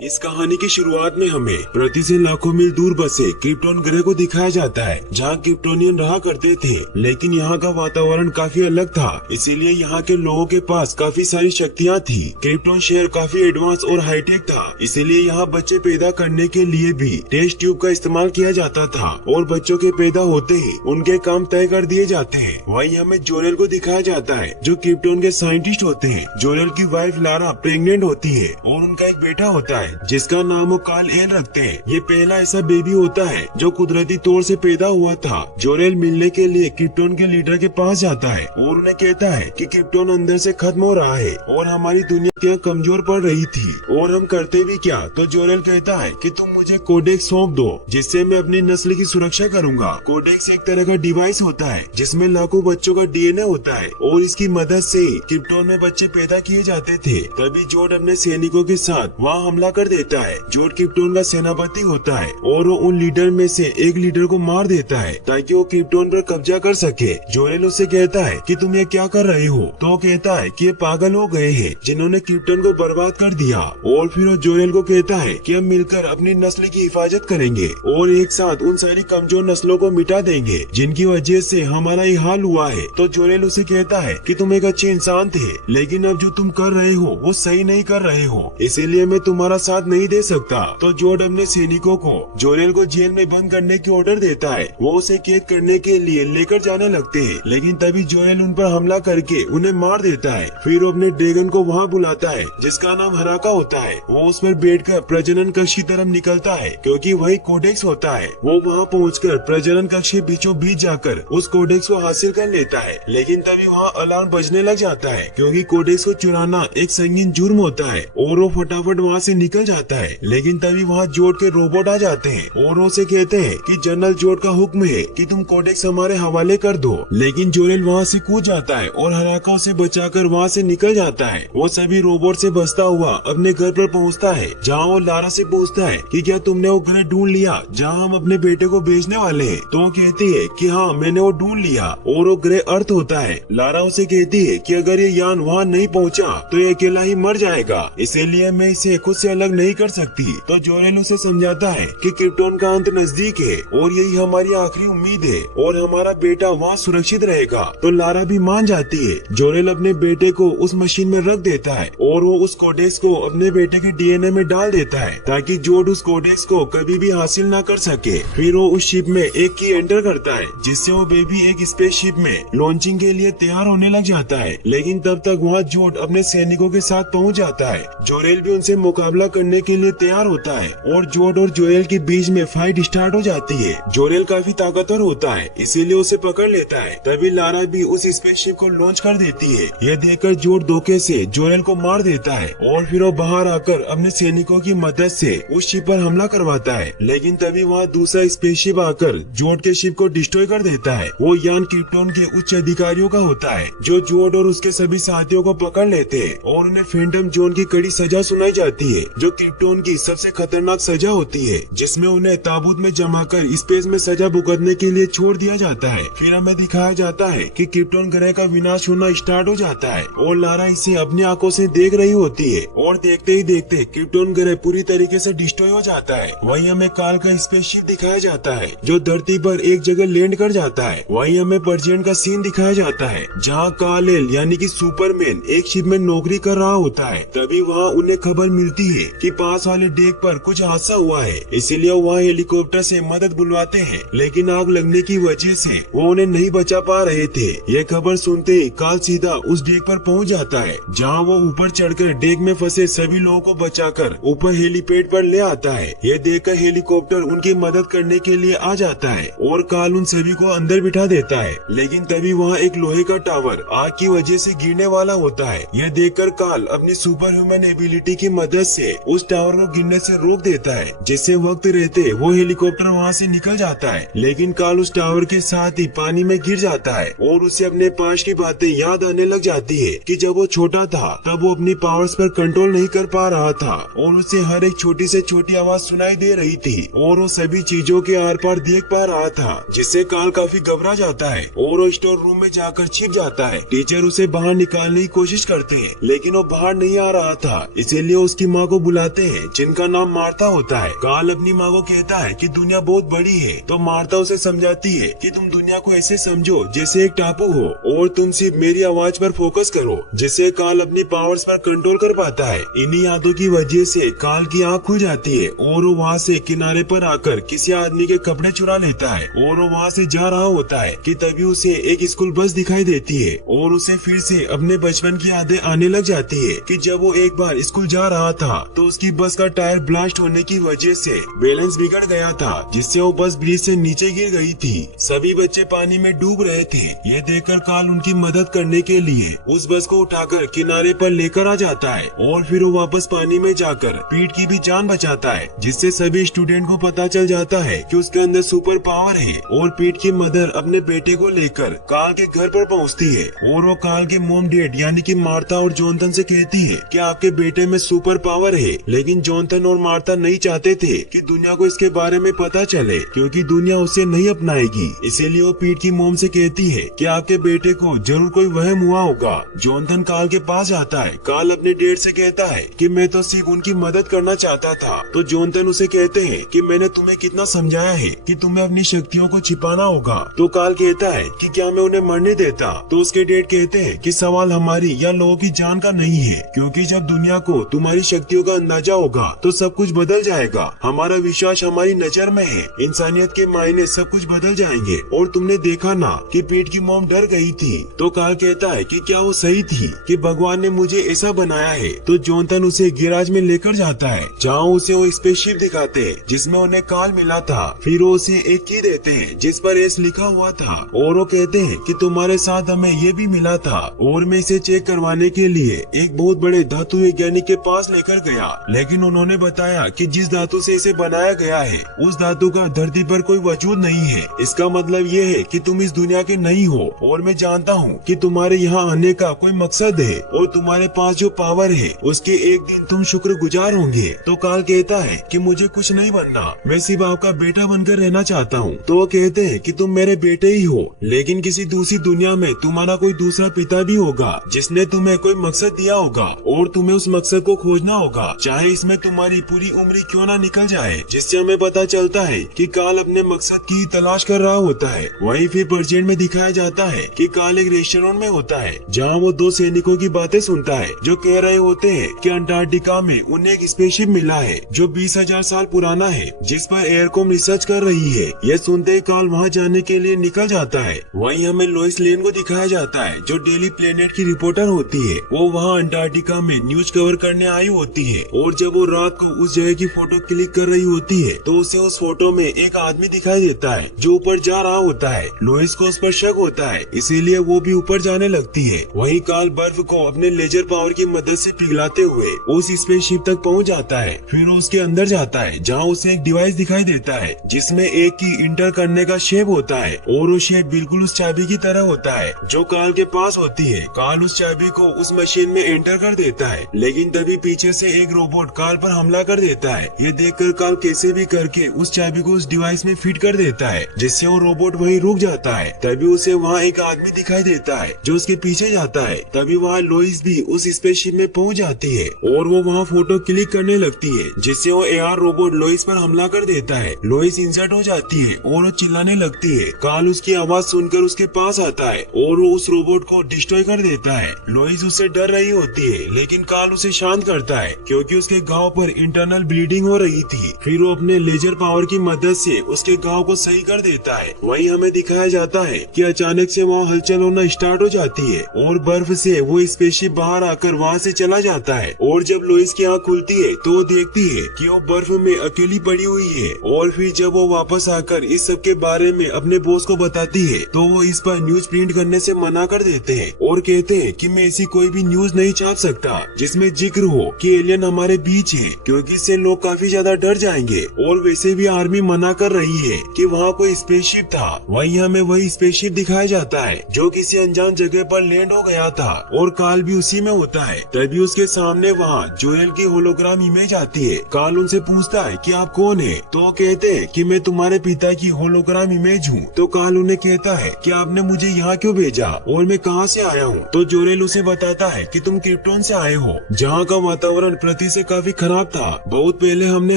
इस कहानी की शुरुआत में हमें पृथ्वी से लाखों मील दूर बसे क्रिप्टोन ग्रह को दिखाया जाता है, जहाँ क्रिप्टोनियन रहा करते थे। लेकिन यहाँ का वातावरण काफी अलग था, इसीलिए यहाँ के लोगों के पास काफी सारी शक्तियाँ थी। क्रिप्टोन शहर काफी एडवांस और हाईटेक था, इसीलिए यहाँ बच्चे पैदा करने के लिए भी टेस्ट ट्यूब का इस्तेमाल किया जाता था और बच्चों के पैदा होते ही उनके काम तय कर दिए जाते हैं। वही हमें जोरेल को दिखाया जाता है, जो क्रिप्टोन के साइंटिस्ट होते हैं। जोरेल की वाइफ लारा प्रेग्नेंट होती है और उनका एक बेटा होता है जिसका नाम वो काल एल रखते हैं। ये पहला ऐसा बेबी होता है जो कुदरती तौर से पैदा हुआ था। जोरेल मिलने के लिए क्रिप्टोन के लीडर के पास जाता है और उन्हें कहता है कि क्रिप्टोन अंदर से खत्म हो रहा है और हमारी दुनिया क्या कमजोर पड़ रही थी और हम करते भी क्या। तो जोरेल कहता है कि तुम मुझे कोडेक्स सौंप दो, जिससे मैं अपनी नस्ल की सुरक्षा करूंगा। कोडेक्स एक तरह का डिवाइस होता है जिसमें लाखों बच्चों का डीएनए होता है और इसकी मदद से क्रिप्टोन में बच्चे पैदा किए जाते थे। तभी जोड अपने सैनिकों के साथ वहाँ हमला कर देता है। जोड क्रिप्टोन का सेनापति होता है और वो उन लीडर में से एक लीडर को मार देता है ताकि वो क्रिप्टोन पर कब्जा कर सके। जोरेल उससे कहता है कि तुम ये क्या कर रहे हो, तो वो कहता है कि ये पागल हो गए हैं जिन्होंने क्रिप्टोन को बर्बाद कर दिया। और फिर वो जोरेल को कहता है कि हम मिलकर अपनी नस्ल की हिफाजत करेंगे और एक साथ उन सारी कमजोर नस्लों को मिटा देंगे जिनकी वजह से हमारा ये हाल हुआ है। तो जोरेल उसे कहता है कि तुम एक अच्छे इंसान थे, लेकिन अब जो तुम कर रहे हो वो सही नहीं कर रहे हो, इसीलिए मैं तुम्हारा साथ नहीं दे सकता। तो जोड अपने सैनिकों को जोरेल को जेल में बंद करने की ऑर्डर देता है। वो उसे कैद करने के लिए लेकर जाने लगते हैं, लेकिन तभी जोरेल उन पर हमला करके उन्हें मार देता है। फिर वो अपने ड्रैगन को वहाँ बुलाता है जिसका नाम हराका होता है। वो उस पर बैठकर प्रजनन कक्ष की तरफ निकलता है क्योंकि वही कोडेक्स होता है। वो वहाँ पहुँचकर प्रजनन कक्ष के बीचों बीच जाकर उस कोडेक्स को हासिल कर लेता है, लेकिन तभी वहाँ अलार्म बजने लग जाता है क्योंकि कोडेक्स को चुराना एक संगीन जुर्म होता है और वो फटाफट वहाँ से निकल जाता है। लेकिन तभी वहाँ जोड के रोबोट आ जाते हैं और उसे कहते हैं कि जनरल जोड का हुक्म है कि तुम कोडेक्स हमारे हवाले कर दो। लेकिन जोरेल वहाँ से कूद जाता है और हराका उसे बचाकर वहाँ से निकल जाता है। वो सभी रोबोट से बचता हुआ अपने घर पर पहुँचता है, जहाँ वो लारा से पूछता है कि क्या तुमने वो घर ढूंढ लिया जहाँ हम अपने बेटे को भेजने वाले हैं। तो वो कहती है कि हाँ, मैंने वो ढूंढ लिया और वो ग्रह अर्थ होता है। लारा उसे कहती है कि अगर ये यान वहाँ नहीं पहुँचा तो ये अकेला ही मर जाएगा, इसीलिए मैं इसे खुद से अलग नहीं कर सकती। तो जोरेल उसे समझाता है कि क्रिप्टोन का अंत नजदीक है और यही हमारी आखिरी उम्मीद है और हमारा बेटा वहाँ सुरक्षित रहेगा। तो लारा भी मान जाती है। जोरेल अपने बेटे को उस मशीन में रख देता है और वो उस कोडेक्स को अपने बेटे के डीएनए में डाल देता है ताकि जोड उस कोडेक्स को कभी भी हासिल न कर सके। फिर वो उस शिप में एक की एंटर करता है जिससे वो बेबी एक स्पेसशिप में लॉन्चिंग के लिए तैयार होने लग जाता है। लेकिन तब तक वहाँ जोड अपने सैनिकों के साथ पहुँच जाता है। जोरेल भी उनसे मुकाबला करने के लिए तैयार होता है और जोड और जोरेल के बीच में फाइट स्टार्ट हो जाती है। जोरेल काफी ताकतवर होता है, इसीलिए उसे पकड़ लेता है। तभी लारा भी उस स्पेसशिप को लॉन्च कर देती है। यह देखकर जोड धोखे से जोरेल को मार देता है और फिर वो बाहर आकर अपने सैनिकों की मदद से उस शिप पर हमला करवाता है। लेकिन तभी वहाँ दूसरा स्पेसशिप आकर जोड के शिप को डिस्ट्रॉय कर देता है। वो यान क्रिप्टोन के उच्च अधिकारियों का होता है जो जोड और उसके सभी साथियों को पकड़ लेते हैं और उन्हें फैंटम जोन की कड़ी सजा सुनाई जाती है, जो क्रिप्टोन की सबसे खतरनाक सजा होती है, जिसमें उन्हें ताबूत में जमा कर स्पेस में सजा भुगतने के लिए छोड़ दिया जाता है। फिर हमें दिखाया जाता है कि क्रिप्टोन ग्रह का विनाश होना स्टार्ट हो जाता है और लारा इसे अपनी आंखों से देख रही होती है और देखते ही देखते क्रिप्टोन ग्रह पूरी तरीके से डिस्ट्रॉय हो जाता है। वहीं हमें काल का स्पेसशिप दिखाया जाता है जो धरती पर एक जगह लैंड कर जाता है। वहीं हमें पर्जियन का सीन दिखाया जाता है जहाँ काल एल यानी कि सुपरमैन एक शिप में नौकरी कर रहा होता है। तभी वहाँ उन्हें खबर मिलती है कि पास वाले डेक पर कुछ हादसा हुआ है, इसीलिए वहाँ हेलीकॉप्टर से मदद बुलवाते हैं, लेकिन आग लगने की वजह से वो उन्हें नहीं बचा पा रहे थे। यह खबर सुनते ही काल सीधा उस डेक पर पहुँच जाता है, जहाँ वो ऊपर चढ़कर डेक में फंसे सभी लोगों को बचाकर ऊपर हेलीपैड पर ले आता है। यह देखकर हेलीकॉप्टर उनकी मदद करने के लिए आ जाता है और काल उन सभी को अंदर बिठा देता है। लेकिन तभी वहाँ एक लोहे का टावर आग की वजह से गिरने वाला होता है। यह देखकर काल अपनी सुपर ह्यूमन एबिलिटी की मदद से उस टावर को गिरने से रोक देता है, जिससे वक्त रहते वो हेलीकॉप्टर वहाँ से निकल जाता है। लेकिन काल उस टावर के साथ ही पानी में गिर जाता है और उसे अपने पास की बातें याद आने लग जाती है कि जब वो छोटा था तब वो अपनी पावर्स पर कंट्रोल नहीं कर पा रहा था और उसे हर एक छोटी से छोटी आवाज सुनाई दे रही थी और वो सभी चीजों के आर पार देख पा रहा था, जिससे काल काफी घबरा जाता है और वो स्टोर रूम में जाकर छिप जाता है। टीचर उसे बाहर निकालने की कोशिश करते हैं, लेकिन वो बाहर नहीं आ रहा था, इसीलिए उसकी माँ को बुलाते हैं जिनका नाम मार्था होता है। कार्ल अपनी माँ को कहता है कि दुनिया बहुत बड़ी है, तो मार्था उसे समझाती है कि तुम दुनिया को ऐसे समझो जैसे एक टापू हो और तुम सिर्फ मेरी आवाज पर फोकस करो, जिससे कार्ल अपनी पावर्स पर कंट्रोल कर पाता है। इन्हीं यादों की वजह से कार्ल की आँख खुल जाती है और वो वहाँ से किनारे पर आकर किसी आदमी के कपड़े चुरा लेता है और वो वहाँ से जा रहा होता है कि तभी उसे एक स्कूल बस दिखाई देती है और उसे फिर से अपने बचपन की यादें आने लग जाती है कि जब वो एक बार स्कूल जा रहा था तो उसकी बस का टायर ब्लास्ट होने की वजह से बैलेंस बिगड़ गया था, जिससे वो बस ब्रिज से नीचे गिर गई थी। सभी बच्चे पानी में डूब रहे थे। ये देखकर कार्ल उनकी मदद करने के लिए उस बस को उठाकर किनारे पर लेकर आ जाता है और फिर वो वापस पानी में जाकर पीट की भी जान बचाता है, जिससे सभी स्टूडेंट को पता चल जाता है कि उसके अंदर सुपर पावर है। और पीट की मदर अपने बेटे को लेकर कार्ल के घर पर पहुंचती है और वो कार्ल के मॉम डैड यानी कि मार्था और जॉनथन से कहती है कि आपके बेटे में सुपर पावर है। लेकिन जॉनथन और मार्था नहीं चाहते थे कि दुनिया को इसके बारे में पता चले, क्योंकि दुनिया उसे नहीं अपनाएगी। इसीलिए वो पीट की मॉम से कहती है कि आपके बेटे को जरूर कोई वहम हुआ होगा। जॉनथन कार्ल के पास जाता है। कार्ल अपने डैड से कहता है कि मैं तो सिर्फ उनकी मदद करना चाहता था। तो जॉनथन उसे कहते हैं कि मैंने तुम्हें कितना समझाया है कि तुम्हें अपनी शक्तियों को छिपाना होगा। तो कार्ल कहता है कि क्या मैं उन्हें मरने देता। तो उसके डैड कहते हैं कि सवाल हमारी या लोगों की जान का नहीं है, क्योंकि जब दुनिया को तुम्हारी शक्तियों का अंदाजा होगा तो सब कुछ बदल जाएगा। हमारा विश्वास हमारी नजर में है, इंसानियत के मायने सब कुछ बदल जाएंगे। और तुमने देखा ना कि पीट की मॉम डर गई थी। तो कार्ल कहता है कि क्या वो सही थी कि भगवान ने मुझे ऐसा बनाया है। तो जॉनथन उसे गैराज में लेकर जाता है, जहाँ उसे वो स्पेसशिप दिखाते हैं जिसमें उन्हें कार्ल मिला था। फिर वो उसे एक की देते हैं जिस पर एस लिखा हुआ था और वो कहते हैं कि तुम्हारे साथ हमें ये भी मिला था। और मैं इसे चेक करवाने के लिए एक बहुत बड़े धातु वैज्ञानिक के पास लेकर गया, लेकिन उन्होंने बताया कि जिस धातु से इसे बनाया गया है उस धातु का धरती पर कोई वजूद नहीं है। इसका मतलब ये है कि तुम इस दुनिया के नहीं हो और मैं जानता हूँ कि तुम्हारे यहाँ आने का कोई मकसद है और तुम्हारे पास जो पावर है उसके एक दिन तुम शुक्रगुजार होंगे। तो कार्ल कहता है कि मुझे कुछ नहीं बनना, मैं सिर्फ आपका बेटा बनकर रहना चाहता हूँ। तो वो कहते हैं कि तुम मेरे बेटे ही हो, लेकिन किसी दूसरी दुनिया में तुम्हारा कोई दूसरा पिता भी होगा जिसने तुम्हें कोई मकसद दिया होगा और तुम्हें उस मकसद को खोजना होगा, चाहे इसमें तुम्हारी पूरी उम्र क्यों ना निकल जाए। जिससे हमें पता चलता है कि कार्ल अपने मकसद की तलाश कर रहा होता है। वहीं फिर प्रेजेंट में दिखाया जाता है कि कार्ल एक रेस्टोरेंट में होता है, जहाँ वो दो सैनिकों की बातें सुनता है जो कह रहे होते हैं कि अंटार्कटिका में उन्हें एक स्पेसशिप मिला है जो 20,000 साल पुराना है, जिस पर एयरकॉम रिसर्च कर रही है। यह सुनते ही कार्ल वहाँ जाने के लिए निकल जाता है। वहीं हमें लोइस लेन को दिखाया जाता है जो डेली प्लेनेट की रिपोर्टर होती है। वो वहाँ अंटार्कटिका में न्यूज कवर करने आई होती है और जब वो रात को उस जगह की फोटो क्लिक कर रही होती है तो उसे उस फोटो में एक आदमी दिखाई देता है जो ऊपर जा रहा होता है। लोइस को उस पर शक होता है, इसीलिए वो भी ऊपर जाने लगती है। वहीं कार्ल बर्फ को अपने लेजर पावर की मदद से पिघलाते हुए उस स्पेसशिप तक पहुंच जाता है। फिर उसके अंदर जाता है जहां उसे एक डिवाइस दिखाई देता है जिसमें एक की इंटर करने का शेप होता है और वो शेप बिल्कुल उस चाबी की तरह होता है जो कार्ल के पास होती है। कार्ल उस चाबी को उस मशीन में एंटर कर देता है, लेकिन तभी पीछे से एक रोबोट कार्ल पर हमला कर देता है। ये देखकर कार्ल कैसे भी करके उस चाबी को उस डिवाइस में फिट कर देता है, जिससे वो रोबोट वहीं रुक जाता है। तभी उसे वहाँ एक आदमी दिखाई देता है जो उसके पीछे जाता है। तभी वहाँ लोइस भी उस स्पेसशिप में पहुँच जाती है और वो वहाँ फोटो क्लिक करने लगती है, जिससे वो एआर रोबोट लोइस पर हमला कर देता है। लोइस इंसर्ट हो जाती है और वो चिल्लाने लगती है। कार्ल उसकी आवाज सुनकर उसके पास आता है और वो उस रोबोट को डिस्ट्रॉय कर देता है। लोइस उससे डर रही होती है, लेकिन कार्ल उसे शांत करता है क्योंकि उसके घाव पर इंटरनल ब्लीडिंग हो रही थी। फिर वो अपने लेजर पावर की मदद से उसके घाव को सही कर देता है। वहीं हमें दिखाया जाता है कि अचानक से वहाँ हलचल होना स्टार्ट हो जाती है और बर्फ से वो स्पेसशिप बाहर आकर वहाँ से चला जाता है। और जब लोइस की आँख खुलती है तो वो देखती है कि वो बर्फ में अकेली पड़ी हुई है। और फिर जब वो वापस आकर इस सब के बारे में अपने बॉस को बताती है तो वो इस पर न्यूज प्रिंट करने से मना कर देते हैं और कहते हैं कि मैं ऐसी कोई भी न्यूज नहीं छाप सकता जिसमें जिक्र हो कि एलियन हमारे बीच है, क्योंकि इससे लोग काफी ज्यादा डर जाएंगे। और वैसे भी आर्मी मना कर रही है कि वहाँ कोई स्पेसशिप था। वहीं हमें वही स्पेसशिप दिखाया जाता है जो किसी अनजान जगह पर लैंड हो गया था और कार्ल भी उसी में होता है। तभी उसके सामने वहाँ जोएल की होलोग्राम इमेज आती है। कार्ल उनसे पूछता है कि आप कौन है। तो वो कहते हैं कि मैं तुम्हारे पिता की होलोग्राम इमेज हूँ। तो कार्ल उन्हें कहता है कि आपने मुझे यहाँ क्यों भेजा और मैं कहाँ से आया हूँ। तो जोएल उसे बताता है कि तुम क्रिप्टोन से आए हो, जहाँ का वातावरण गति से काफी खराब था। बहुत पहले हमने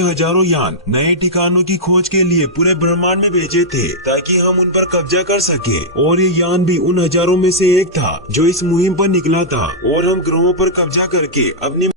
हजारों यान नए ठिकानों की खोज के लिए पूरे ब्रह्मांड में भेजे थे ताकि हम उन पर कब्जा कर सके, और ये यान भी उन हजारों में से एक था जो इस मुहिम पर निकला था। और हम ग्रहों पर कब्जा करके अपनी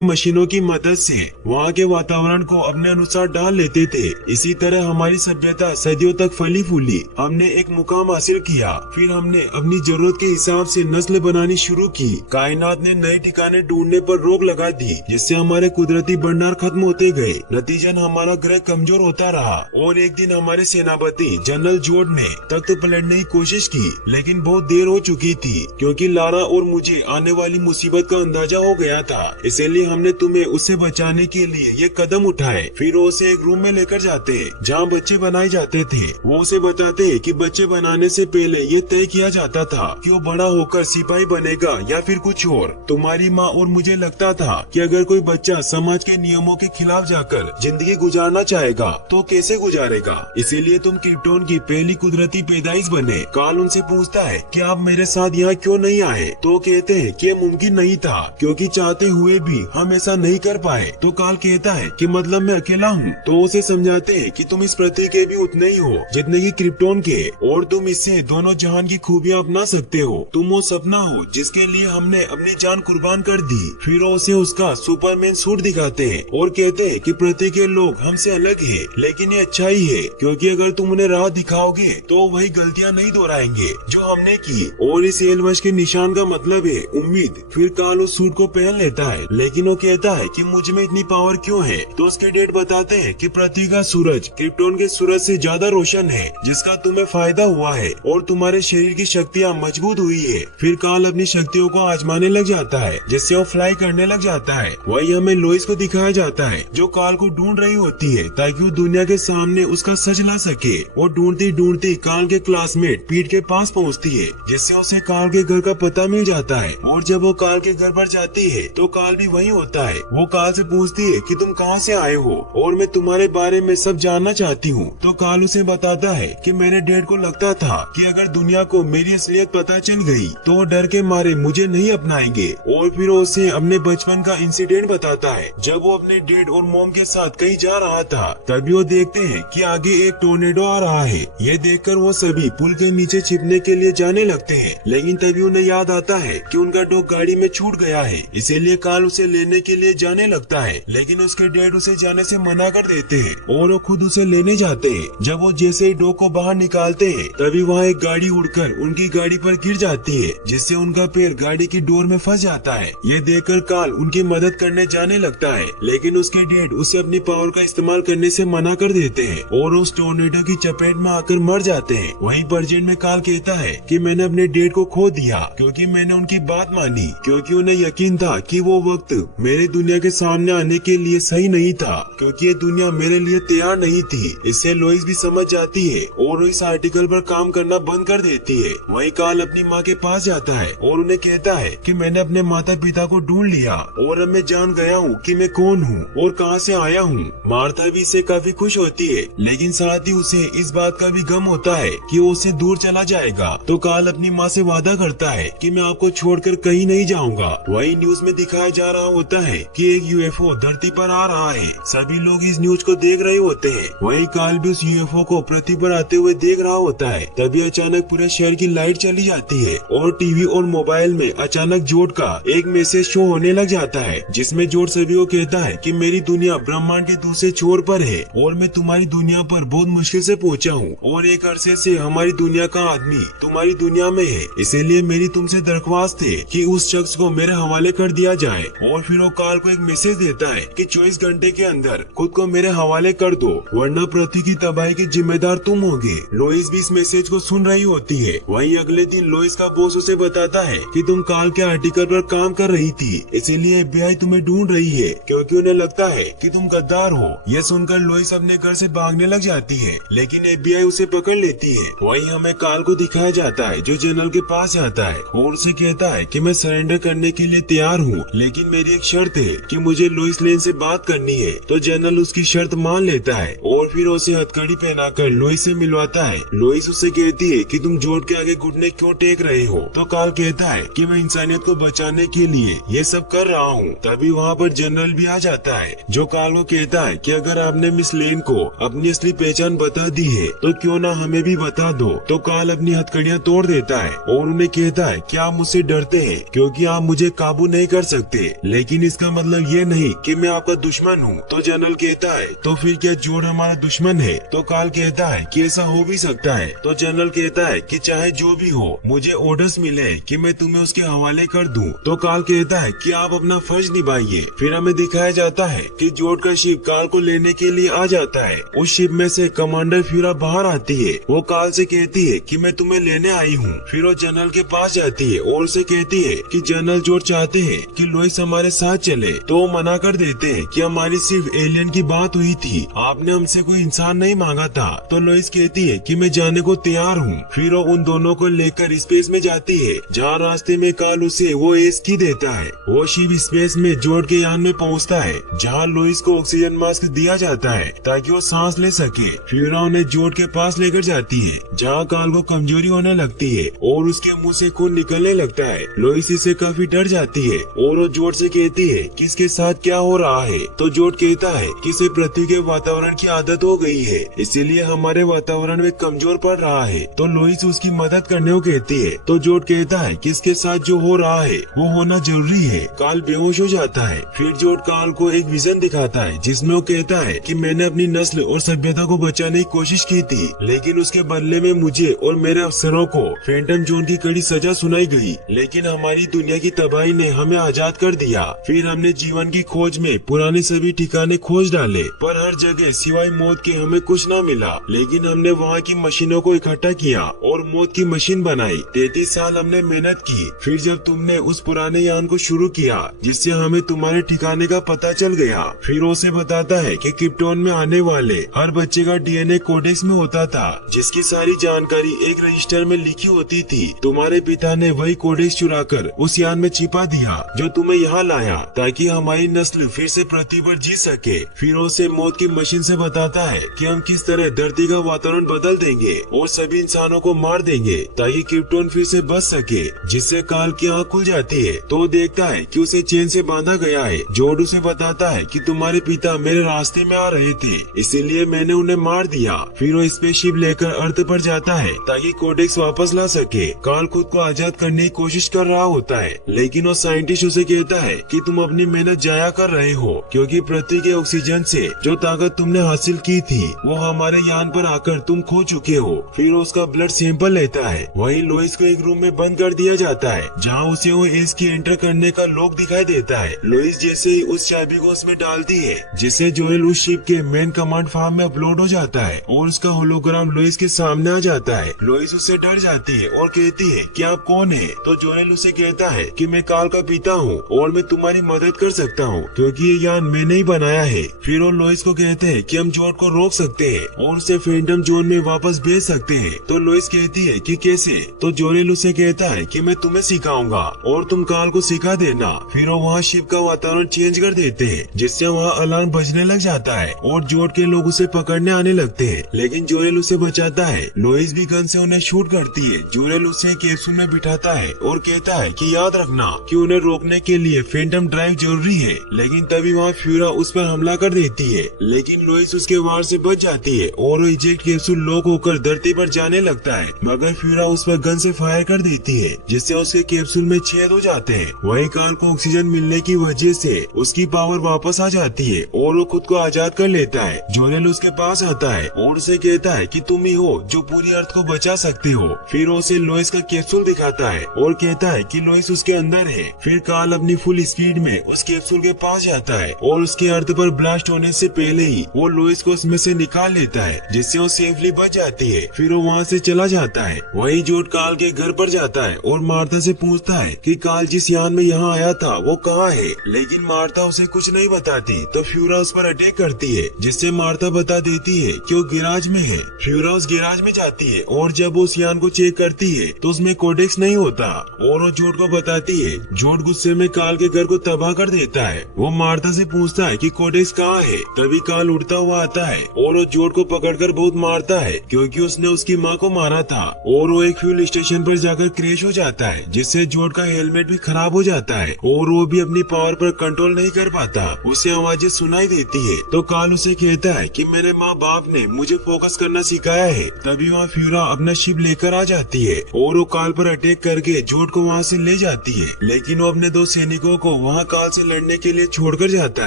मशीनों की मदद से वहाँ के वातावरण को अपने अनुसार डाल लेते थे। इसी तरह हमारी सभ्यता सदियों तक फली फूली। हमने एक मुकाम हासिल किया, फिर हमने अपनी जरूरत के हिसाब से नस्ल बनानी शुरू की। कायनात ने नए ठिकाने ढूंढने पर रोक लगा दी, जिससे हमारे कुदरती भंडार खत्म होते गए। नतीजन हमारा ग्रह कमजोर होता रहा, और एक दिन हमारे सेनापति जनरल जोड ने तख्त पलटने की कोशिश की, लेकिन बहुत देर हो चुकी थी क्योंकि लारा और मुझे आने वाली मुसीबत का अंदाजा हो गया था। इसलिए हमने तुम्हें उससे बचाने के लिए ये कदम उठाए। फिर वो उसे एक रूम में लेकर जाते जहाँ बच्चे बनाए जाते थे। वो उसे बताते कि बच्चे बनाने से पहले ये तय किया जाता था कि वो बड़ा होकर सिपाही बनेगा या फिर कुछ और। तुम्हारी माँ और मुझे लगता था कि अगर कोई बच्चा समाज के नियमों के खिलाफ जाकर जिंदगी गुजारना चाहेगा तो कैसे गुजारेगा, इसीलिए तुम क्रिप्टोन की पहली कुदरती पैदाइश बने। कार्ल उनसे पूछता है कि आप मेरे साथ यहाँ क्यों नहीं आए, तो कहते हैं कि मुमकिन नहीं था क्योंकि चाहते हुए भी हम ऐसा नहीं कर पाए। तो कार्ल कहता है कि मतलब मैं अकेला हूँ। तो उसे समझाते हैं कि तुम इस पृथ्वी के भी उतने ही हो जितने की क्रिप्टोन के, और तुम इससे दोनों जहान की खूबियाँ अपना सकते हो। तुम वो सपना हो जिसके लिए हमने अपनी जान कुर्बान कर दी। फिर उसे उसका सुपरमैन सूट दिखाते हैं और कहते हैं कि पृथ्वी के लोग हमसे अलग है, लेकिन ये अच्छा ही है क्योंकि अगर तुम उन्हें राह दिखाओगे तो वही गलतियाँ नहीं दोहराएंगे जो हमने की। और इस एलवश के निशान का मतलब है उम्मीद। फिर कार्ल उस सूट को पहन लेता है, लेकिन वो कहता है कि मुझ में इतनी पावर क्यों है। तो उसके डेड बताते हैं कि पृथ्वी का सूरज क्रिप्टोन के सूरज से ज्यादा रोशन है, जिसका तुम्हें फायदा हुआ है और तुम्हारे शरीर की शक्तियाँ मजबूत हुई है। फिर कार्ल अपनी शक्तियों को आजमाने लग जाता है, जिससे वो फ्लाई करने लग जाता है। वही हमें लोइस को दिखाया जाता है जो कार्ल को ढूंढ रही होती है ताकि वो दुनिया के सामने उसका सच ला सके। वो ढूंढती ढूंढती कार्ल के क्लासमेट पीट के पास पहुँचती है, जिससे उसे कार्ल के घर का पता मिल जाता है। और जब वो कार्ल के घर पर जाती है तो कार्ल भी वहीं होता है। वो कार्ल से पूछती है कि तुम कहाँ से आए हो और मैं तुम्हारे बारे में सब जानना चाहती हूँ। तो कार्ल उसे बताता है कि मेरे डैड को लगता था कि अगर दुनिया को मेरी असलियत पता चल गई तो वो डर के मारे मुझे नहीं अपनाएंगे। और फिर वो उसे अपने बचपन का इंसिडेंट बताता है जब वो अपने डैड और मॉम के साथ कहीं जा रहा था। तभी वो देखते हैं कि आगे एक टोर्नेडो आ रहा है। ये देखकर वो सभी पुल के नीचे छिपने के लिए जाने लगते हैं, लेकिन तभी उन्हें याद आता है कि उनका डॉग गाड़ी में छूट गया है। इसीलिए कार्ल उसे लेने के लिए जाने लगता है, लेकिन उसके डैड उसे जाने से मना कर देते हैं और वो खुद उसे लेने जाते हैं। जब वो जैसे ही डॉग को बाहर निकालते हैं तभी वहाँ एक गाड़ी उड़कर उनकी गाड़ी पर गिर जाती है, जिससे उनका पैर गाड़ी की डोर में फंस जाता है। ये देखकर कार्ल उनकी मदद करने जाने लगता है, लेकिन उसके डैड उसे अपनी पावर का इस्तेमाल करने से मना कर देते हैं और उस टोर्नेडो की चपेट में आकर मर जाते हैं। वहीं बर्जेट में कार्ल कहता है कि मैंने अपने डैड को खो दिया क्योंकि मैंने उनकी बात मानी, क्योंकि उन्हें यकीन था कि वो वक्त मेरे दुनिया के सामने आने के लिए सही नहीं था, क्योंकि ये दुनिया मेरे लिए तैयार नहीं थी। इससे लोइस भी समझ जाती है और इस आर्टिकल पर काम करना बंद कर देती है। वहीं कार्ल अपनी माँ के पास जाता है और उन्हें कहता है कि मैंने अपने माता पिता को ढूंढ लिया और अब मैं जान गया हूँ कि मैं कौन हूँ और कहाँ से आया हूँ। मार्था भी इससे काफी खुश होती है, लेकिन साथ ही उसे इस बात का भी गम होता है कि वो उससे दूर चला जाएगा। तो कार्ल अपनी माँ से वादा करता है कि मैं आपको छोड़कर कहीं नहीं जाऊंगा। वही न्यूज में दिखाया जा रहा होता है कि एक यूएफओ धरती पर आ रहा है। सभी लोग इस न्यूज को देख रहे होते हैं। वहीं कार्ल भी उस यूएफओ को पृथ्वी पर आते हुए देख रहा होता है। तभी अचानक पूरे शहर की लाइट चली जाती है और टीवी और मोबाइल में अचानक जोड का एक मैसेज शो होने लग जाता है, जिसमें जोड सभी को कहता है कि मेरी दुनिया ब्रह्मांड के दूसरे छोर पर है और मैं तुम्हारी दुनिया पर बहुत मुश्किल से पहुंचा हूँ और एक अरसे से हमारी दुनिया का आदमी तुम्हारी दुनिया में है। इसीलिए मेरी तुमसे दरख्वास्त है कि उस शख्स को मेरे हवाले कर दिया जाए। और फिर वो कार्ल को एक मैसेज देता है कि 24 घंटे के अंदर खुद को मेरे हवाले कर दो, वरना पृथ्वी की तबाही के जिम्मेदार तुम होगे। लोइस भी इस मैसेज को सुन रही होती है। वहीं अगले दिन लोइस का बॉस उसे बताता है कि तुम कार्ल के आर्टिकल पर काम कर रही थी, इसीलिए एफबीआई तुम्हें ढूंढ रही है क्योंकि उन्हें लगता है कि तुम गद्दार हो। यह सुनकर लोइस अपने घर से भागने लग जाती है, लेकिन एफबीआई उसे पकड़ लेती है। वहीं हमें कार्ल को दिखाया जाता है जो जनरल के पास जाता है और उसे कहता है कि मैं सरेंडर करने के लिए तैयार हूँ, लेकिन मेरी एक शर्त है कि मुझे लोइस लेन से बात करनी है। तो जनरल उसकी शर्त मान लेता है और फिर उसे हथकड़ी पहनाकर लोइस से मिलवाता है। लोइस उससे कहती है कि तुम जोड के आगे घुटने क्यों टेक रहे हो। तो कार्ल कहता है कि मैं इंसानियत को बचाने के लिए ये सब कर रहा हूँ। तभी वहाँ पर जनरल भी आ जाता है जो कार्ल को कहता है कि अगर आपने मिस लेन को अपनी असली पहचान बता दी है तो क्यों ना हमें भी बता दो। तो कार्ल अपनी हथकड़ियाँ तोड़ देता है और उन्हें कहता है कि आप मुझसे डरते हैं क्योंकि आप मुझे काबू नहीं कर सकते, लेकिन इसका मतलब ये नहीं कि मैं आपका दुश्मन हूँ। तो जनरल कहता है तो फिर क्या जोड हमारा दुश्मन है। तो कार्ल कहता है कि ऐसा हो भी सकता है। तो जनरल कहता है कि चाहे जो भी हो मुझे ऑर्डर्स मिले कि मैं तुम्हें उसके हवाले कर दूं। तो कार्ल कहता है कि आप अपना फर्ज निभाइए। फिर हमें दिखाया जाता है कि जोड का शिप कार्ल को लेने के लिए आ जाता है। उस शिप में से कमांडर फ्यूरा बाहर आती है। वो कार्ल से कहती है कि मैं तुम्हें लेने आई हूँ। फिर वो जनरल के पास जाती है और उसे कहती है कि जनरल जोड चाहते हैं कि लोइस हमारे साथ चले। तो वो मना कर देते हैं कि हमारी सिर्फ एलियन की बात हुई थी, आपने हमसे कोई इंसान नहीं मांगा था। तो लोइस कहती है कि मैं जाने को तैयार हूँ। फिर वो उन दोनों को लेकर स्पेस में जाती है जहाँ रास्ते में कार्ल उसे वो एस की देता है। वो शिप स्पेस में जोड के यान में पहुँचता है जहाँ लोइस को ऑक्सीजन मास्क दिया जाता है ताकि वो सांस ले सके। फ्यूरा उन्हें जोड के पास लेकर जाती है जहाँ कार्ल को कमजोरी होने लगती है और उसके मुंह से खून निकलने लगता है। लोइस इससे काफी डर जाती है और वो जोड से कहती है कि इसके साथ क्या हो रहा है। तो जोड कहता है कि इसे पृथ्वी के वातावरण की आदत हो गई है, इसीलिए हमारे वातावरण में कमजोर पड़ रहा है। तो लोइस उसकी मदद करने को कहती है। तो जोड कहता है कि इसके साथ जो हो रहा है वो होना जरूरी है। कार्ल बेहोश हो जाता है। फिर जोड कार्ल को एक विजन दिखाता है जिसमें वो कहता है कि मैंने अपनी नस्ल और सभ्यता को बचाने की कोशिश की थी, लेकिन उसके बदले में मुझे और मेरे अफसरों को फैंटम जोन की कड़ी सजा सुनाई गई, लेकिन हमारी दुनिया की तबाही ने हमें आजाद कर दिया। फिर हमने जीवन की खोज में पुराने सभी ठिकाने खोज डाले, पर हर जगह सिवाय मौत के हमें कुछ न मिला। लेकिन हमने वहाँ की मशीनों को इकट्ठा किया और मौत की मशीन बनाई। 33 साल हमने मेहनत की। फिर जब तुमने उस पुराने यान को शुरू किया जिससे हमें तुम्हारे ठिकाने का पता चल गया। फिर उसे बताता है कि क्रिप्टोन में आने वाले हर बच्चे का डीएनए कोडेक्स में होता था, जिसकी सारी जानकारी एक रजिस्टर में लिखी होती थी। तुम्हारे पिता ने वही कोडेक्स चुराकर उस यान में छिपा दिया जो तुम्हें यहाँ लाया ताकि हमारी नस्ल फिर से पृथ्वी पर जी सके। फिर उसे मौत की मशीन से बताता है कि हम किस तरह धरती का वातावरण बदल देंगे और सभी इंसानों को मार देंगे ताकि क्रिप्टोन फिर से बच सके, जिससे कार्ल की आँख खुल जाती है। तो वो देखता है कि उसे चेन से बांधा गया है। जोड उसे बताता है कि तुम्हारे पिता मेरे रास्ते में आ रहे थे, इसीलिए मैंने उन्हें मार दिया। फिर वो स्पेसशिप लेकर अर्थ पर जाता है ताकि कोडेक्स वापस ला सके। कार्ल खुद को आजाद करने की कोशिश कर रहा होता है, लेकिन वो साइंटिस्ट उसे कहता है कि तुम अपनी मेहनत जाया कर रहे हो, क्योंकि पृथ्वी के ऑक्सीजन से जो ताकत तुमने हासिल की थी वो हमारे यान पर आकर तुम खो चुके हो। फिर वो उसका ब्लड सैंपल लेता है। वहीं लोइस को एक रूम में बंद कर दिया जाता है जहाँ उसे वो एस की एंटर करने का लॉक दिखाई देता है। लोइस जैसे ही उस चाबी को उसमें डालती है जिससे जोएल उस शिप के मेन कमांड फार्म में अपलोड हो जाता है और उसका होलोग्राम लोइस के सामने आ जाता है। लोइस उससे डर जाती है और कहती है कि आप कौन है। तो जोएल उसे कहता है कि मैं कार्ल का पिता हूँ और मैं तुम्हारी मदद कर सकता हूँ क्योंकि ये यान मैंने ही बनाया है। फिर वो लोइस को कहते हैं कि हम जोड को रोक सकते हैं और उसे फैंटम जोन में वापस भेज सकते हैं। तो लोइस कहती है कि कैसे। तो जोएल उसे कहता है कि मैं तुम्हें सिखाऊंगा और तुम कार्ल को सिखा देना। फिर वो वहाँ शिप का वातावरण चेंज कर देते हैं जिससे वहाँ अलार्म बजने लग जाता है और जोड के लोग उसे पकड़ने आने लगते हैं, लेकिन जोएल उसे बचाता है। लोइस भी गन से उन्हें शूट करती है। जोएल उसे कैप्सूल में बिठाता है और कहता है कि याद रखना कि उन्हें रोकने के लिए फैंटम ड्राइव जरूरी है, लेकिन तभी वहाँ फ्यूरा उस पर हमला कर देती है, लेकिन लोइस उसके वार से बच जाती है और वो इजेक्ट कैप्सूल लॉक होकर धरती पर जाने लगता है, मगर फ्यूरा उस पर गन से फायर कर देती है जिससे उसके कैप्सूल में छेद हो जाते हैं। वहीं कार्ल को ऑक्सीजन मिलने की वजह से उसकी पावर वापस आ जाती है और वो खुद को आजाद कर लेता है। जोएल उसके पास आता है और उसे कहता है कि तुम ही हो जो पूरी अर्थ को बचा सकते हो। फिर उसे लोइस का कैप्सूल दिखाता है और कहता है कि लोइस उसके अंदर है। फिर कार्ल अपनी फुल स्पीड में उस कैप्सूल के पास जाता है और उसके अर्थ पर ब्लास्ट होने से पहले ही वो लोइस को उसमें से निकाल लेता है जिससे वो सेफली बच जाती है। फिर वो वहाँ से चला जाता है। वहीं जोड कार्ल के घर पर जाता है और मार्था से पूछता है कि कार्ल जिस यान में यहाँ आया था वो कहाँ है, लेकिन मार्था उसे कुछ नहीं बताती। तो फ्यूरा उस पर अटैक करती है जिससे मार्था बता देती है कि वो गैराज में है। फ्यूरा उस गैराज में जाती है और जब उस यान को चेक करती है तो उसमें कोडेक्स नहीं होता और वो जोड को बताती है। जोड गुस्से में कार्ल के घर को तबाह कर देता है। वो मार्था से पूछता है कि कोडेक्स कहाँ है। तभी काल उड़ता हुआ आता है और वो जोड को पकड़कर बहुत मारता है क्योंकि उसने उसकी माँ को मारा था। और वो एक फ्यूल स्टेशन पर जाकर क्रैश हो जाता है, जिससे जोड का हेलमेट भी खराब हो जाता है और वो भी अपनी पावर पर कंट्रोल नहीं कर पाता। उसे आवाजें सुनाई देती है तो काल उसे कहता है कि मेरे माँ बाप ने मुझे फोकस करना सिखाया है। तभी वहाँ फ्यूरा अपना शिप लेकर आ जाती है और वो काल पर अटैक करके जोड को वहाँ से ले जाती है, लेकिन वो अपने 2 सैनिकों को वहाँ काल से लड़ने के लिए छोड़कर जाता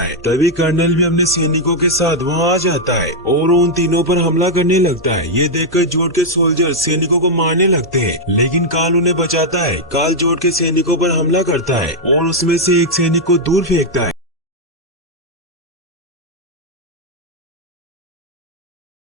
है। तभी कर्नल भी अपने सैनिकों के साथ वहाँ आ जाता है और उन तीनों पर हमला करने लगता है। ये देखकर जोड के सोल्जर सैनिकों को मारने लगते हैं, लेकिन काल उन्हें बचाता है। काल जोड के सैनिकों पर हमला करता है और उसमें से एक सैनिक को दूर फेंकता है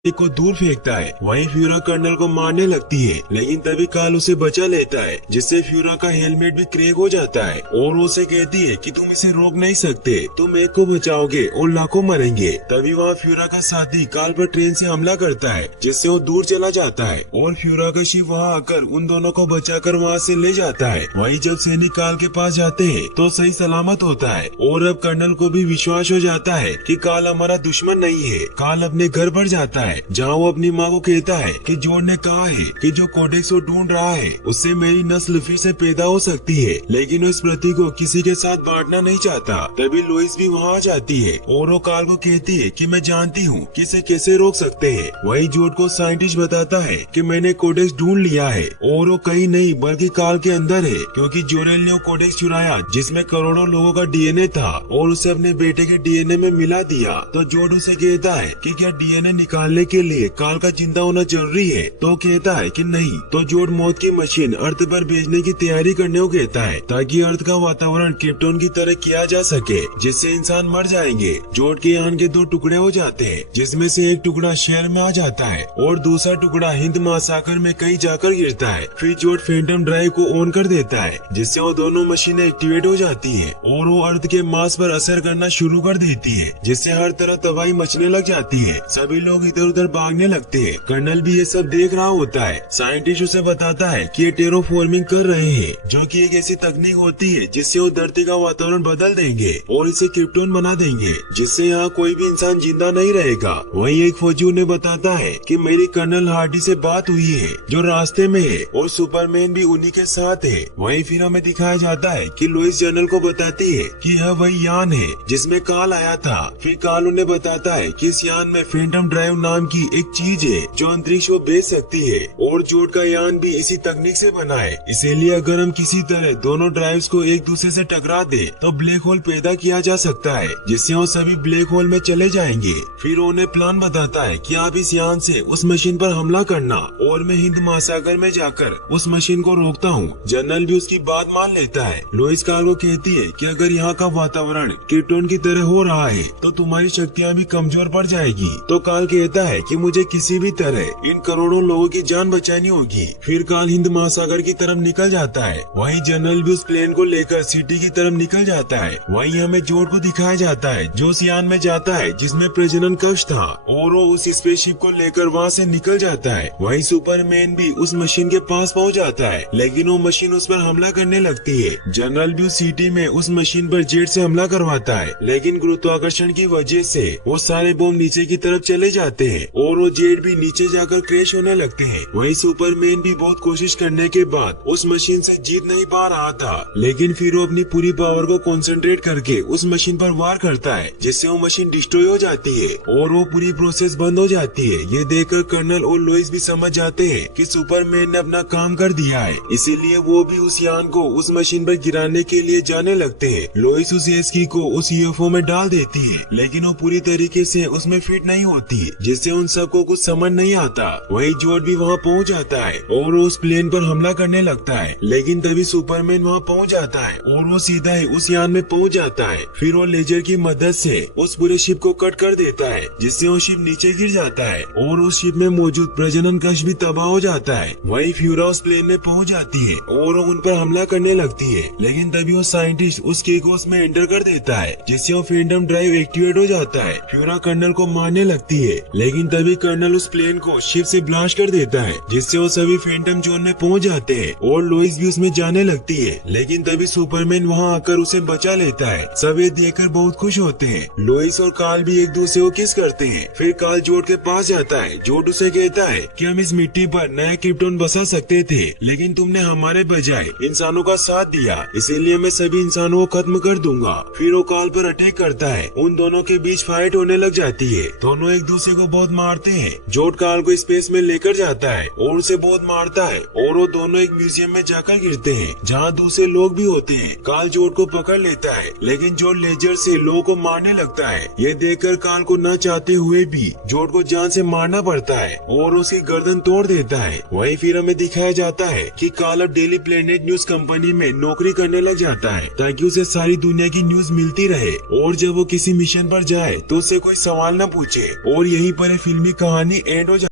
को दूर फेंकता है। वहीं फ्यूरा कर्नल को मारने लगती है, लेकिन तभी काल उसे बचा लेता है, जिससे फ्यूरा का हेलमेट भी क्रैक हो जाता है और उसे कहती है कि तुम इसे रोक नहीं सकते, तुम एक को बचाओगे और लाखों मरेंगे। तभी वहाँ फ्यूरा का साथी काल पर ट्रेन से हमला करता है, जिससे वो दूर चला जाता है और फ्यूरा का शिप वहाँ आकर उन दोनों को बचाकर वहाँ से ले जाता है। वहीं जब सैनिक काल के पास जाते हैं तो सही सलामत होता है और अब कर्नल को भी विश्वास हो जाता है कि काल हमारा दुश्मन नहीं है। काल अपने घर पर जाता है जहाँ वो अपनी माँ को कहता है कि जोड ने कहा है कि जो कोडेक्स को ढूंढ रहा है उससे मेरी नस्ल फिर से पैदा हो सकती है, लेकिन वो इस प्रति को किसी के साथ बांटना नहीं चाहता। तभी लोइस भी वहाँ आ जाती है और वो काल को कहती है कि मैं जानती हूँ कि इसे कैसे रोक सकते हैं। वही जोड को साइंटिस्ट बताता है कि मैंने कोडेक्स ढूंढ लिया है और वो कहीं नहीं बल्कि काल के अंदर है, क्योंकि जोरेल ने वो कोडेक्स चुराया जिसमें करोड़ों लोगों का डीएनए था और उसे अपने बेटे के डीएनए में मिला दिया। तो जोड उसे कहता है कि क्या डीएनए निकालने के लिए काल का जिंदा होना जरूरी है? तो कहता है कि नहीं। तो जोड मौत की मशीन अर्थ पर भेजने की तैयारी करने को कहता है ताकि अर्थ का वातावरण क्रिप्टोन की तरह किया जा सके, जिससे इंसान मर जाएंगे। जोड के यान के 2 टुकड़े हो जाते हैं, जिसमें से एक टुकड़ा शहर में आ जाता है और दूसरा टुकड़ा हिंद महासागर में कहीं जाकर गिरता है। फिर जोड फैंटम ड्राइव को ऑन कर देता है, जिससे वो दोनों मशीनें एक्टिवेट हो जाती है और वो अर्थ के मास पर असर करना शुरू कर देती है, जिससे हर तरफ तबाही मचने लग जाती है। सभी लोग इधर उधर भागने लगते हैं। कर्नल भी ये सब देख रहा होता है। साइंटिस्ट उसे बताता है कि ये टेरोफॉर्मिंग कर रहे हैं, जो कि एक ऐसी तकनीक होती है जिससे वो धरती का वातावरण बदल देंगे और इसे क्रिप्टोन बना देंगे, जिससे यहाँ कोई भी इंसान जिंदा नहीं रहेगा। वहीं एक फौजी उन्हें बताता है कि मेरी कर्नल हार्डी से बात हुई है जो रास्ते में है और सुपरमैन भी उन्हीं के साथ है। वहीं फिर हमें दिखाया जाता है कि लोइस जनरल को बताती है कि यह वही यान है जिसमें काल आया था। फिर काल उन्हें बताता है कि इस यान में फैंटम ड्राइव नाम की एक चीज है जो अंतरिक्ष को भेज सकती है और जोड का यान भी इसी तकनीक से बना है। इसीलिए अगर हम किसी तरह दोनों ड्राइव्स को एक दूसरे से टकरा दे तो ब्लैक होल पैदा किया जा सकता है, जिससे वो सभी ब्लैक होल में चले जाएंगे। फिर उन्हें प्लान बताता है कि आप इस यान से उस मशीन पर हमला करना और मैं हिंद महासागर में जाकर उस मशीन को रोकता हूँ। जनरल भी उसकी बात मान लेता है। लोइस काल को कहती है कि अगर यहाँ का वातावरण क्रिप्टोन की तरह हो रहा है तो तुम्हारी शक्तियाँ भी कमजोर पड़ जाएगी। तो काल कहता है कि मुझे किसी भी तरह इन करोड़ों लोगों की जान बचानी होगी। फिर काल हिंद महासागर की तरफ निकल जाता है। वहीं जनरल भी उस प्लेन को लेकर सिटी की तरफ निकल जाता है। वहीं हमें जोड को दिखाया जाता है जो उस यान में जाता है जिसमें प्रजनन कक्ष था और वो उस स्पेसशिप को लेकर वहाँ से निकल जाता है। वहीं सुपरमैन भी उस मशीन के पास पहुँच जाता है, लेकिन वो मशीन उस पर हमला करने लगती है। जनरल भी उस सिटी में उस मशीन पर जेट से हमला करवाता है, लेकिन गुरुत्वाकर्षण की वजह से वो सारे बम नीचे की तरफ चले जाते हैं और वो जेट भी नीचे जाकर क्रैश होने लगते हैं। वहीं सुपरमैन भी बहुत कोशिश करने के बाद उस मशीन से जीत नहीं पा रहा था, लेकिन फिर वो अपनी पूरी पावर को कंसंट्रेट करके उस मशीन पर वार करता है, जिससे वो मशीन डिस्ट्रॉय हो जाती है और वो पूरी प्रोसेस बंद हो जाती है। ये देखकर कर्नल और लोइस भी समझ जाते हैं कि सुपरमैन ने अपना काम कर दिया है, इसीलिए वो भी उस यान को उस मशीन पर गिराने के लिए जाने लगते हैं। लोइस उस एस्की को उस यूएफओ में डाल देती है, लेकिन वो पूरी तरीके से उसमें फिट नहीं होती, जिससे उन सबको कुछ समझ नहीं आता। वही जोड भी वहाँ पहुँच जाता है और वो उस प्लेन पर हमला करने लगता है, लेकिन तभी सुपरमैन वहाँ पहुँच जाता है और वो सीधा ही उस यान में पहुँच जाता है। फिर वो लेजर की मदद से उस पूरे शिप को कट कर देता है, जिससे वो शिप नीचे गिर जाता है और उस शिप में मौजूद प्रजनन कक्ष भी तबाह हो जाता है। वही फ्यूरा उस प्लेन में पहुँच जाती है और वो उन पर हमला करने लगती है, लेकिन तभी वो साइंटिस्ट उस केकोस में एंटर कर देता है, जिससे वो फैंटम ड्राइव एक्टिवेट हो जाता है। फ्यूरा कर्नल को मारने लगती है, लेकिन लेकिन तभी कर्नल उस प्लेन को शिप से ब्लास्ट कर देता है, जिससे वो सभी फैंटम जोन में पहुंच जाते हैं और लोइस भी उसमें जाने लगती है। लेकिन तभी सुपरमैन वहां आकर उसे बचा लेता है। सब ये देखकर बहुत खुश होते हैं। लोइस और कार्ल भी एक दूसरे को किस करते हैं। फिर कार्ल जोड के पास जाता है। जोड उसे कहता है कि हम इस मिट्टी पर नया क्रिप्टोन बसा सकते थे, लेकिन तुमने हमारे बजाय इंसानों का साथ दिया, इसीलिए मैं सभी इंसानों को खत्म कर दूंगा। फिर वो कार्ल पर अटैक करता है। उन दोनों के बीच फाइट होने लग जाती है। दोनों एक दूसरे को बहुत मारते हैं। जोड कार्ल को स्पेस में लेकर जाता है और उसे बहुत मारता है और वो दोनों एक म्यूजियम में जाकर गिरते हैं, जहाँ दूसरे लोग भी होते हैं। कार्ल जोड को पकड़ लेता है, लेकिन जोड लेजर से लोगों को मारने लगता है। ये देखकर कार्ल को न चाहते हुए भी जोड को जान से मारना पड़ता है और उसकी गर्दन तोड़ देता है। वहीं फिर हमें दिखाया जाता है कि कार्ल अब डेली प्लेनेट न्यूज कंपनी में नौकरी करने लग जाता है, ताकि उसे सारी दुनिया की न्यूज मिलती रहे। और जब वो किसी मिशन पर जाए तो उससे कोई सवाल न पूछे। और यहीं पर फिल्मी कहानी एंड हो